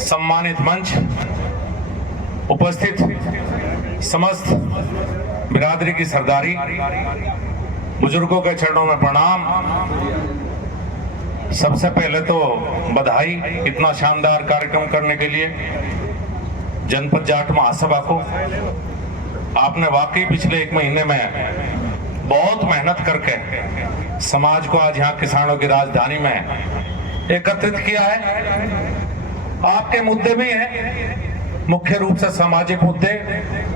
सम्मानित मंच, उपस्थित समस्त बिरादरी की सरदारी, बुजुर्गों के चरणों में प्रणाम। सबसे पहले तो बधाई इतना शानदार कार्यक्रम करने के लिए जनपद जाट महासभा को। आपने वाकई पिछले 1 महीने में बहुत मेहनत करके समाज को आज यहाँ किसानों की राजधानी में एकत्रित किया है। आपके मुद्दे भी हैं, मुख्य रूप से सामाजिक मुद्दे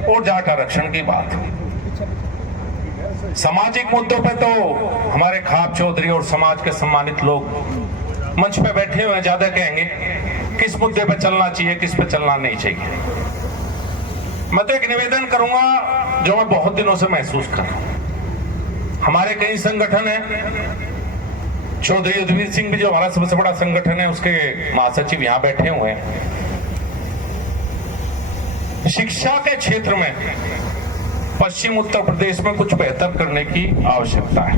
और जाट आरक्षण की बात। सामाजिक मुद्दों पे तो हमारे खाप चौधरी और समाज के सम्मानित लोग मंच पे बैठे हुए ज्यादा कहेंगे किस मुद्दे पे चलना चाहिए, किस पे चलना नहीं चाहिए। मैं तो एक निवेदन करूंगा जो मैं बहुत दिनों से महसूस कर रहा हूं। हमारे कई संगठन हैं, चौधरी युद्धवीर सिंह भी जो हमारा सबसे बड़ा संगठन है उसके महासचिव यहाँ बैठे हुए हैं। शिक्षा के क्षेत्र में पश्चिम उत्तर प्रदेश में कुछ बेहतर करने की आवश्यकता है,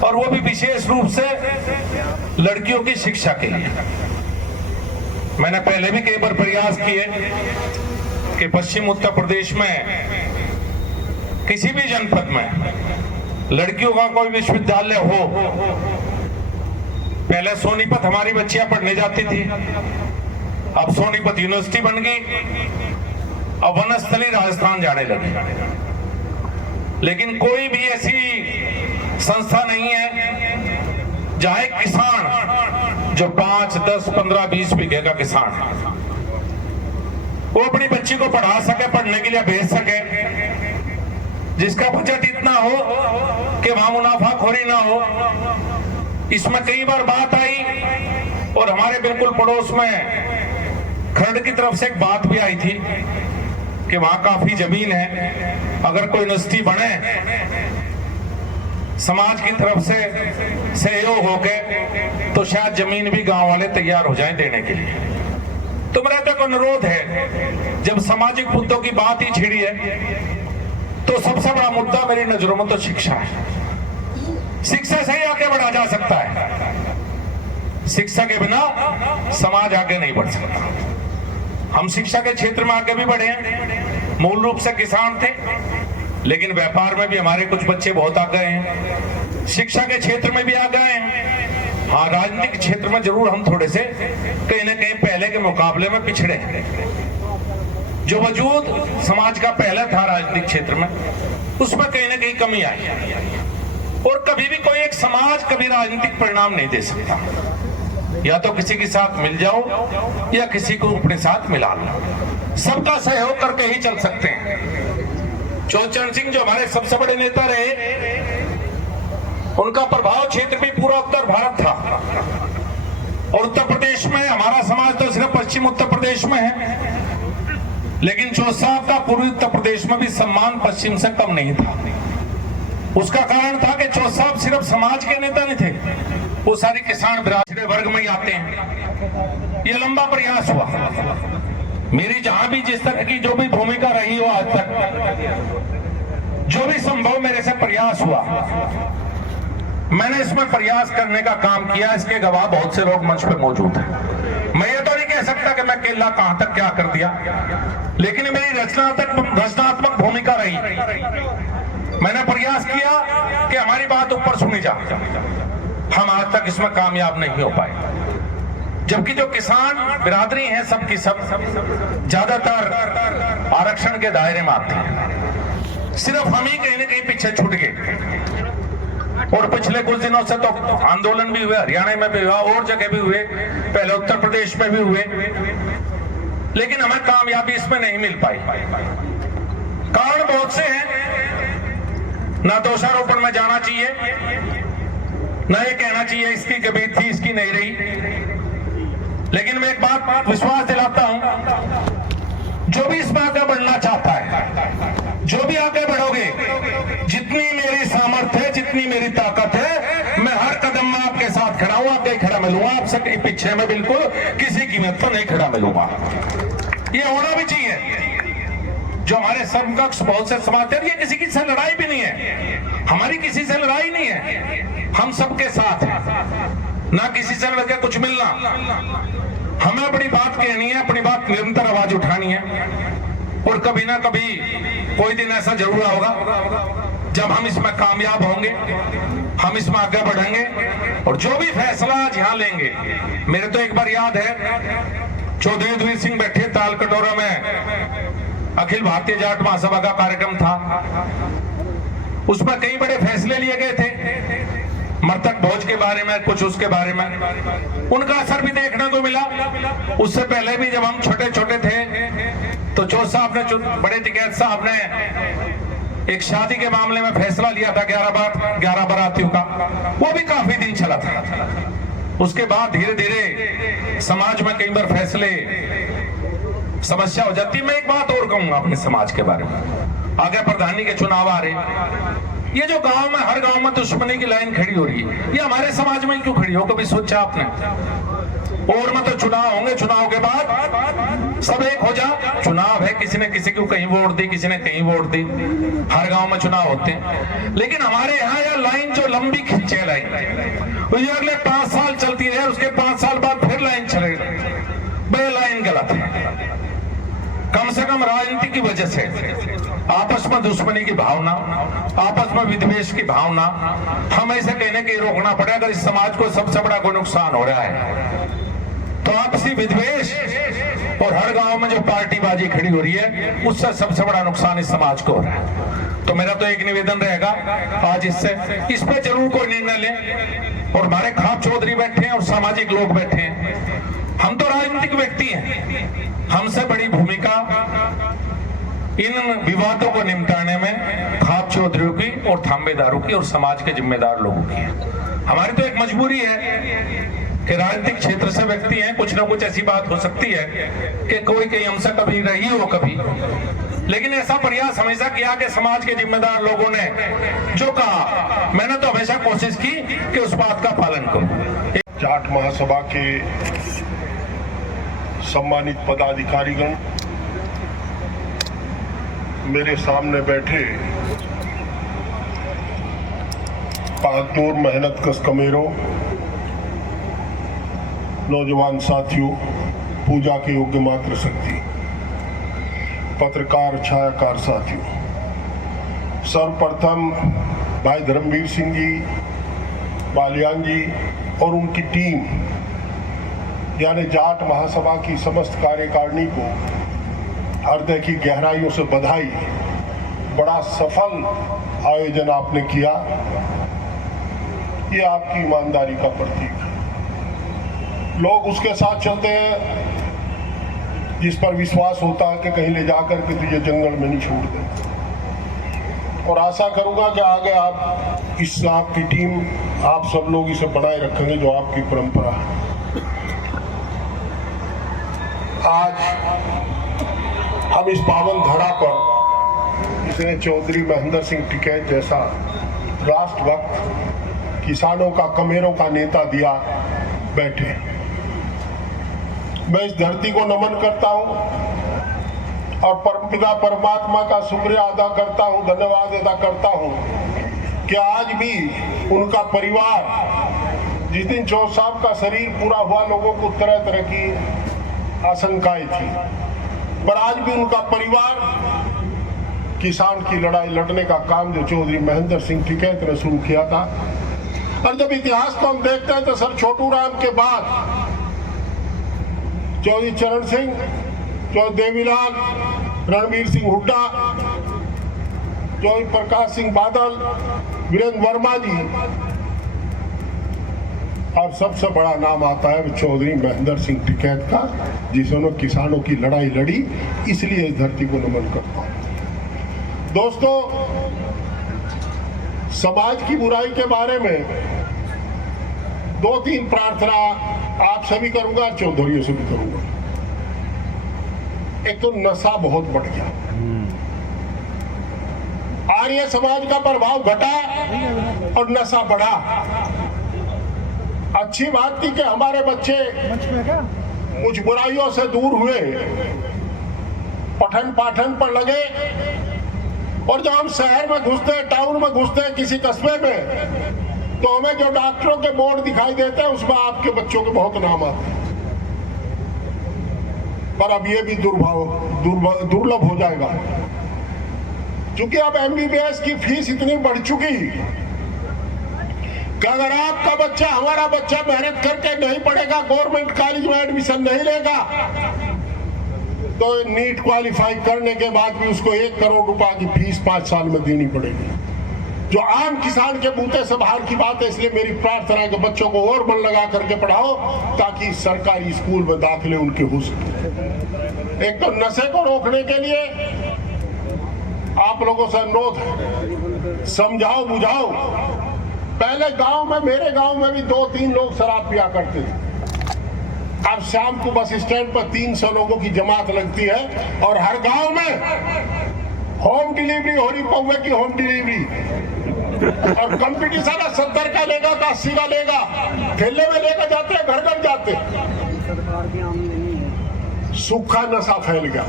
और वो भी विशेष रूप से लड़कियों की शिक्षा के लिए। मैंने पहले भी कई बार प्रयास किए कि पश्चिम उत्तर प्रदेश में किसी भी जनपद में लड़कियों का कोई विश्वविद्यालय हो। पहले सोनीपत हमारी बच्चियां पढ़ने जाती थी, अब सोनीपत यूनिवर्सिटी बन गई, अब वनस्थली राजस्थान जाने लगी। लेकिन कोई भी ऐसी संस्था नहीं है जहां एक किसान जो 5, 10, 15, 20 बीघे का किसान वो अपनी बच्ची को पढ़ा सके, पढ़ने के लिए भेज सके, जिसका बजट इतना हो कि वहां मुनाफाखोरी ना हो। इसमें कई बार बात आई, और हमारे बिल्कुल पड़ोस में खरड़ की तरफ से एक बात भी आई थी कि वहां काफी जमीन है, अगर कोई यूनिवर्सिटी बने समाज की तरफ से सहयोग हो गए तो शायद जमीन भी गांव वाले तैयार हो जाएं देने के लिए। तो मेरा तो अनुरोध है, जब सामाजिक मुद्दों की बात ही छिड़ी है तो सबसे बड़ा मुद्दा मेरी नजरों में तो शिक्षा है। शिक्षा से ही आगे बढ़ा जा सकता है, शिक्षा के बिना समाज आगे नहीं बढ़ सकता। हम शिक्षा के क्षेत्र में आगे भी बढ़े हैं, मूल रूप से किसान थे, लेकिन व्यापार में भी हमारे कुछ बच्चे बहुत आ गए हैं, शिक्षा के क्षेत्र में भी आ गए हैं। हाँ, राजनीतिक क्षेत्र में जरूर हम थोड़े से कहीं ना कहीं पहले के मुकाबले में पिछड़े हैं। जो वजूद समाज का पहले था राजनीतिक क्षेत्र में, उसमें कहीं ना कहीं कमी आई, और कभी भी कोई एक समाज कभी राजनीतिक परिणाम नहीं दे सकता। या तो किसी के साथ मिल जाओ या किसी को अपने साथ मिला लो, सबका सहयोग करके ही चल सकते हैं। चौचरण सिंह जो हमारे सबसे बड़े नेता रहे, उनका प्रभाव क्षेत्र भी पूरा उत्तर भारत था, और उत्तर प्रदेश में हमारा समाज तो सिर्फ पश्चिम उत्तर प्रदेश में है, लेकिन चौधरी साहब का पूर्वी उत्तर प्रदेश में भी सम्मान पश्चिम से कम नहीं था। उसका कारण था कि चौधरी साहब सिर्फ समाज के नेता नहीं थे, वो सारी किसान बिरादरी वर्ग में ही आते हैं। ये लंबा प्रयास हुआ, मेरी जहां भी जिस तरह की जो भी भूमिका रही हो आज तक, जो भी संभव मेरे से प्रयास हुआ, मैंने इसमें प्रयास करने का काम किया। इसके गवाह बहुत से लोग मंच पे मौजूद हैं। मैं ये तो नहीं कह सकता कि मैं अकेला कहां तक क्या कर दिया, लेकिन मेरी रचनात्मक भूमिका रही। मैंने प्रयास किया कि हमारी बात ऊपर सुनी जाए। हम आज तक इसमें कामयाब नहीं हो पाए, जबकि जो किसान बिरादरी है सबकी सब ज्यादातर आरक्षण के दायरे में आते हैं। सिर्फ हम ही कहीं ना कहीं पीछे छूट गए, और पिछले कुछ दिनों से तो आंदोलन भी हुए, हरियाणा में भी हुआ, और जगह भी हुए, पहले उत्तर प्रदेश में भी हुए, लेकिन हमें कामयाबी इसमें नहीं मिल पाई। कारण बहुत से हैं, ना दोषारोपण में जाना चाहिए, ना ये कहना चाहिए इसकी कबीर थी इसकी नहीं रही, लेकिन मैं एक बात विश्वास दिलाता हूं, जो भी इसमें आगे बढ़ना चाहता है, जो भी आगे बढ़ोगे, जितनी मेरी सामर्थ्य है, जितनी मेरी ताकत है, मैं हर कदम में आपके साथ खड़ा हूं, आपके खड़ा मिलूंगा, आपसे पीछे में बिल्कुल किसी कीमत पर नहीं खड़ा मिलूंगा। ये होना भी चाहिए। जो हमारे समकक्ष बहुत से समाज है, ये किसी की से लड़ाई भी नहीं है, हमारी किसी से लड़ाई नहीं है, हम सबके साथ हैं, ना किसी से लड़के कुछ मिलना। हमें अपनी बात कहनी है, अपनी बात निरंतर आवाज उठानी है, और कभी ना कभी कोई दिन ऐसा जरूर होगा जब हम इसमें कामयाब होंगे, हम इसमें आगे बढ़ेंगे, और जो भी फैसला आज यहाँ लेंगे, मेरे तो एक बार याद है चौधरी युद्धवीर सिंह बैठे ताल कटोरा में, अखिल भारतीय जाट महासभा का कार्यक्रम था, उसमें कई बड़े फैसले लिए गए थे, मृतक भोज के बारे में, कुछ उसके बारे में, उनका असर भी देखने को मिला। उससे पहले भी जब हम छोटे छोटे थे तो चौथ साहब ने, बड़े टिकैत साहब ने एक शादी के मामले में फैसला लिया था 11 बारातियों का, वो भी काफी दिन चला था। उसके बाद धीरे धीरे समाज में कई बार फैसले समस्या हो जाती है। मैं एक बात और कहूंगा अपने समाज के बारे में, आगे प्रधानी के चुनाव आ रहे, ये जो गांव में, हर गांव में दुश्मनी की लाइन खड़ी हो रही है, ये हमारे समाज में क्यों खड़ी हो, कभी सोचा आपने? और में तो चुनाव होंगे, चुनाव के बाद सब एक हो जा, चुनाव है, किसी ने किसी को कहीं वोट दी, किसी ने कहीं वोट दी, हर गांव में चुनाव होते हैं, लेकिन हमारे यहाँ यह लाइन जो लंबी खींचे लाइन, ये अगले 5 साल चलती है, उसके 5 साल बाद फिर लाइन चलेगी, बे लाइन गलत है। कम से कम राजनीति की वजह से आपस में दुश्मनी की भावना, आपस में विद्वेष की भावना, हम ऐसे कहने के रोकना पड़ेगा। अगर इस समाज को सबसे बड़ा कोई नुकसान हो रहा है तो आपसी विद्वेष और हर गांव में जो पार्टीबाजी खड़ी हो रही है, उससे सबसे बड़ा नुकसान इस समाज को हो रहा है। तो मेरा तो एक निवेदन रहेगा आज इससे, इस पे जरूर कोई निर्णय लें, और हमारे खाप चौधरी बैठे हैं और सामाजिक लोग बैठे हैं, हम तो राजनीतिक व्यक्ति हैं, हमसे बड़ी भूमिका इन विवादों को निपटाने में खाप चौधरियों की और थांबेदारों की और समाज के जिम्मेदार लोगों की है। हमारी तो एक मजबूरी है कि राजनीतिक क्षेत्र से व्यक्ति हैं, कुछ ना कुछ ऐसी बात हो सकती है कि कोई कहीं हमसे कभी रही हो कभी, लेकिन ऐसा प्रयास हमेशा किया कि समाज के जिम्मेदार लोगों ने जो कहा, मैंने तो हमेशा कोशिश की कि उस बात का पालन करूं। जाट महासभा के सम्मानित पदाधिकारीगण, मेरे सामने बैठे पागतूर मेहनत कश कमेरों, नौजवान साथियों, पूजा के योग्य मात्र शक्ति, पत्रकार छायाकार साथियों, सर्वप्रथम भाई धर्मवीर सिंह जी, बालियान जी और उनकी टीम यानी जाट महासभा की समस्त कार्यकारिणी को हृदय की गहराइयों से बधाई। बड़ा सफल आयोजन आपने किया, ये आपकी ईमानदारी का प्रतीक है। लोग उसके साथ चलते हैं जिस पर विश्वास होता है कि कहीं ले जाकर के तुझे जंगल में नहीं छोड़ दे, और आशा करूंगा कि आगे आप इस आपकी टीम, आप सब लोग इसे बनाए रखेंगे जो आपकी परंपरा है। आज हम इस पावन धरा पर, जिसने चौधरी महेंद्र सिंह टिकैत जैसा राष्ट्रभक्त, किसानों का, कमेरों का नेता दिया, बैठे। मैं इस धरती को नमन करता हूं और परमपिता परमात्मा का शुक्रिया अदा करता हूं, धन्यवाद अदा करता हूं कि आज भी उनका परिवार, जिस दिन चौथ साहब का शरीर पूरा हुआ, लोगों को तरह तरह की आशंकाएं थी, पर आज भी उनका परिवार किसान की लड़ाई लड़ने का काम जो चौधरी महेंद्र सिंह टिकैत ने शुरू किया था। और जब इतिहास को हम देखते हैं तो सर छोटू राम के बाद चौधरी चरण सिंह, चौधरी देवीलाल, रणवीर सिंह हुड्डा, चौधरी प्रकाश सिंह बादल, वीरेंद्र वर्मा जी, और सबसे बड़ा नाम आता है चौधरी महेंद्र सिंह टिकैत का, जिन्होंने किसानों की लड़ाई लड़ी। इसलिए इस धरती को नमन करता हूं। दोस्तों, समाज की बुराई के बारे में 2-3 प्रार्थना आपसे भी करूंगा, चौधरियों से भी करूंगा। एक तो नशा बहुत बढ़ गया, आर्य समाज का प्रभाव घटा और नशा बढ़ा। अच्छी बात थी कि हमारे बच्चे कुछ बुराइयों से दूर हुए, पठन पाठन पर लगे, और जब हम शहर में घुसते हैं, टाउन में घुसते हैं, किसी कस्बे में, तो हमें जो डॉक्टरों के बोर्ड दिखाई देते हैं उसमें आपके बच्चों के बहुत नाम आते हैं। पर अब ये भी दुर्लभ हो जाएगा, क्योंकि अब MBBS की फीस इतनी बढ़ चुकी कि अगर आपका बच्चा, हमारा बच्चा मेहनत करके नहीं पढ़ेगा, गवर्नमेंट कॉलेज में एडमिशन नहीं लेगा, तो नीट क्वालिफाई करने के बाद भी उसको 1 करोड़ रुपए की फीस 5 साल में देनी पड़ेगी, जो आम किसान के बूते से बाहर की बात है। इसलिए मेरी प्रार्थना है कि बच्चों को और मन लगा करके पढ़ाओ, ताकि सरकारी स्कूल में दाखिले उनके हो सके। एक तो नशे को रोकने के लिए आप लोगों से अनुरोध है, समझाओ बुझाओ। पहले गांव में, मेरे गांव में भी 2-3 लोग शराब पिया करते थे। अब शाम को बस स्टैंड पर 300 लोगों की जमात लगती है और हर गांव में होम डिलीवरी हो रही, पौवे की होम डिलीवरी, और कंपटीशन है 70 का लेगा तो 80 का लेगा, ठेले में लेकर जाते हैं, घर घर जाते। सूखा नशा फैल गया।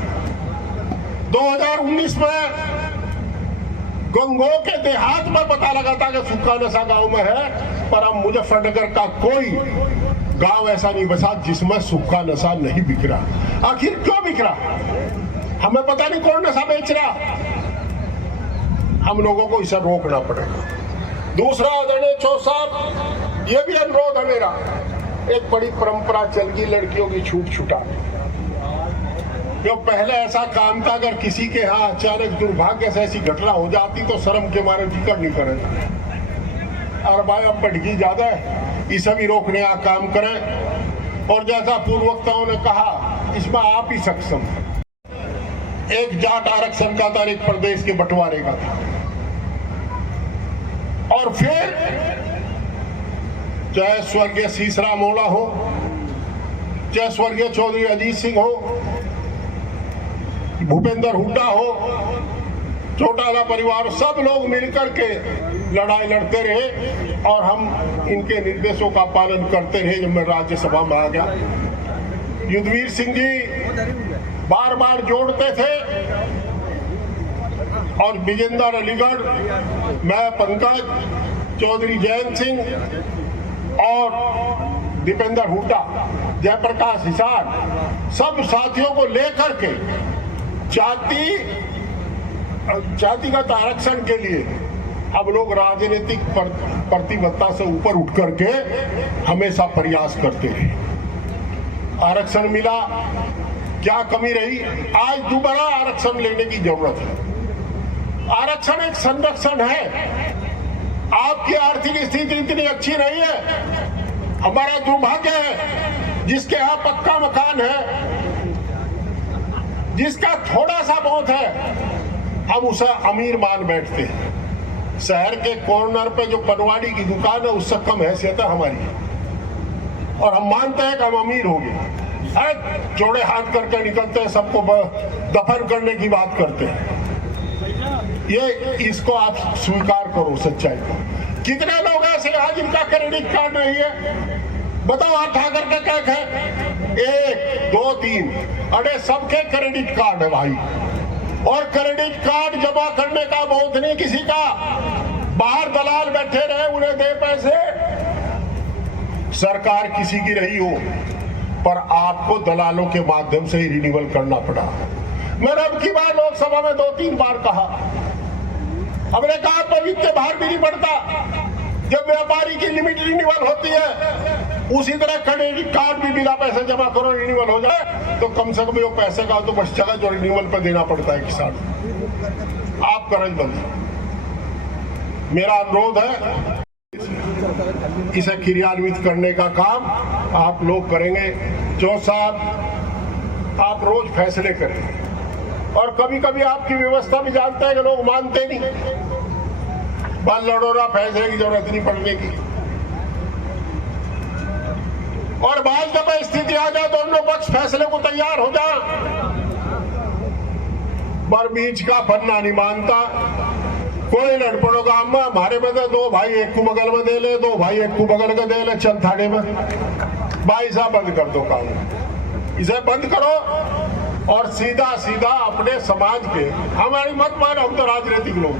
2019 में गंगो के देहात में पता लगा था कि सूखा नशा गांव में है, पर अब मुजफ्फरनगर का कोई गांव ऐसा नहीं बचा जिसमें सूखा नशा नहीं बिक रहा। आखिर क्यों बिक रहा? हमें पता नहीं कौन नशा बेच रहा। हम लोगों को इसे रोकना पड़ेगा। दूसरा, आदरणीय चौधरी साहब, ये भी अनुरोध है मेरा, एक बड़ी परंपरा चल गई लड़कियों की छूट छुटाने। जो पहले ऐसा काम था, अगर किसी के यहाँ अचानक दुर्भाग्य से ऐसी घटना हो जाती तो शर्म के मारे जिक्र नहीं करेगा। और भाई अब बढ़गी ज्यादा है, इसे भी रोकने का काम करें। और जैसा पूर्व वक्ताओं ने कहा, इसमें आप ही सक्षम हैं। एक जाट आरक्षण का था, एक प्रदेश के बंटवारे का था, और फिर चाहे स्वर्गीय सीसरा मोला हो, चाहे स्वर्गीय चौधरी अजीत सिंह हो, भूपेंद्र हुड्डा हो, चौटाला परिवार, सब लोग मिलकर के लड़ाई लड़ते रहे और हम इनके निर्देशों का पालन करते रहे। जब मैं राज्यसभा में आ गया, युद्धवीर सिंह जी बार बार जोड़ते थे, और विजेंद्र अलीगढ़, मैं पंकज, चौधरी जयंत सिंह और दीपेंद्र हुड्डा, जयप्रकाश हिसार, सब साथियों को लेकर के जातिगत आरक्षण के लिए अब लोग राजनीतिक प्रतिबद्धता से ऊपर उठ करके हमेशा प्रयास करते रहे। आरक्षण मिला, क्या कमी रही? आज दोबारा आरक्षण लेने की जरूरत है। आरक्षण एक संरक्षण है। आपकी आर्थिक स्थिति इतनी अच्छी नहीं है, हमारा दुर्भाग्य है। जिसके यहाँ पक्का मकान है, जिसका थोड़ा सा बहुत है, हम उसे अमीर मान बैठते हैं। शहर के कॉर्नर पे जो पनवाड़ी की दुकान है, उससे कम हैसियत है हमारी, और हम मानते हैं कि हम अमीर हो गए। जोड़े हाथ करके निकलते हैं, सबको दफन करने की बात करते हैं। ये इसको आप स्वीकार करो, सच्चाई को। कितने लोग ऐसे हैं जिनका क्रेडिट कार्ड नहीं है? बताओ, हाथ उठा करके क्या है? 1, 2, 3, अरे सबके क्रेडिट कार्ड है भाई। और क्रेडिट कार्ड जमा करने का बहुत नहीं किसी का, बाहर दलाल बैठे रहे, उन्हें दे पैसे। सरकार किसी की रही हो, पर आपको दलालों के माध्यम से ही रिन्यूअल करना पड़ा। मैंने अब की बार लोकसभा में 2-3 बार कहा, हमने कहा पवित्र बाहर भी नहीं पड़ता। जब व्यापारी की लिमिट रिन्यूअल होती है, उसी तरह क्रेडिट कार्ड भी बिना पैसे जमा करो, रिन्यूअल हो जाए, तो कम से कम वो पैसे का तो बच जाएगा जो रिन्यूअल पर देना पड़ता है किसान। आप करें बंद। मेरा अनुरोध है, इसे क्रियान्वित करने का काम आप लोग करेंगे। जो साहब, आप रोज फैसले करें, और कभी कभी आपकी व्यवस्था भी जानते हैं कि लोग मानते नहीं, बस लड़ोरा फैसले की जरूरत नहीं पड़ने की। और बाद जब स्थिति आ जाए, दोनों पक्ष फैसले को तैयार हो जाए, पर बीच का पन्ना नहीं मानता, कोई लड़पड़ों का अम्मा हमारे में दे, 2 भाई एक को बगल में दे ले, 2 भाई एक को बगल में दे ले, चल थाने में। भाई साहब बंद कर दो काम, इसे बंद करो, और सीधा सीधा अपने समाज के, हमारी मत मानो, हम तो राजनीतिक लोग,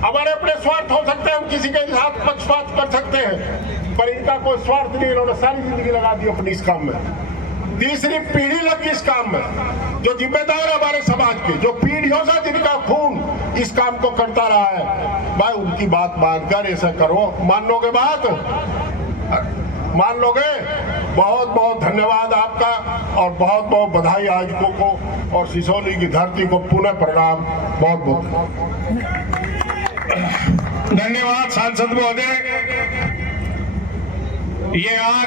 हमारे अपने स्वार्थ हो सकते हैं, हम किसी के साथ पक्षपात कर सकते हैं, पर इनका कोई स्वार्थ नहीं। इन्होंने सारी जिंदगी लगा दी अपनी इस काम में। तीसरी पीढ़ी लगी इस काम में, जो जिम्मेदार है हमारे समाज के, जो पीढ़ियों से जिनका खून इस काम को करता रहा है, भाई उनकी बात मानकर ऐसा करो। मान लोगे बात? मान लोगे? बहुत बहुत धन्यवाद आपका और बहुत बहुत बधाई आयोजकों को और सिसोली की धरती को पुनः प्रणाम। बहुत बहुत धन्यवाद सांसद महोदय। ये आज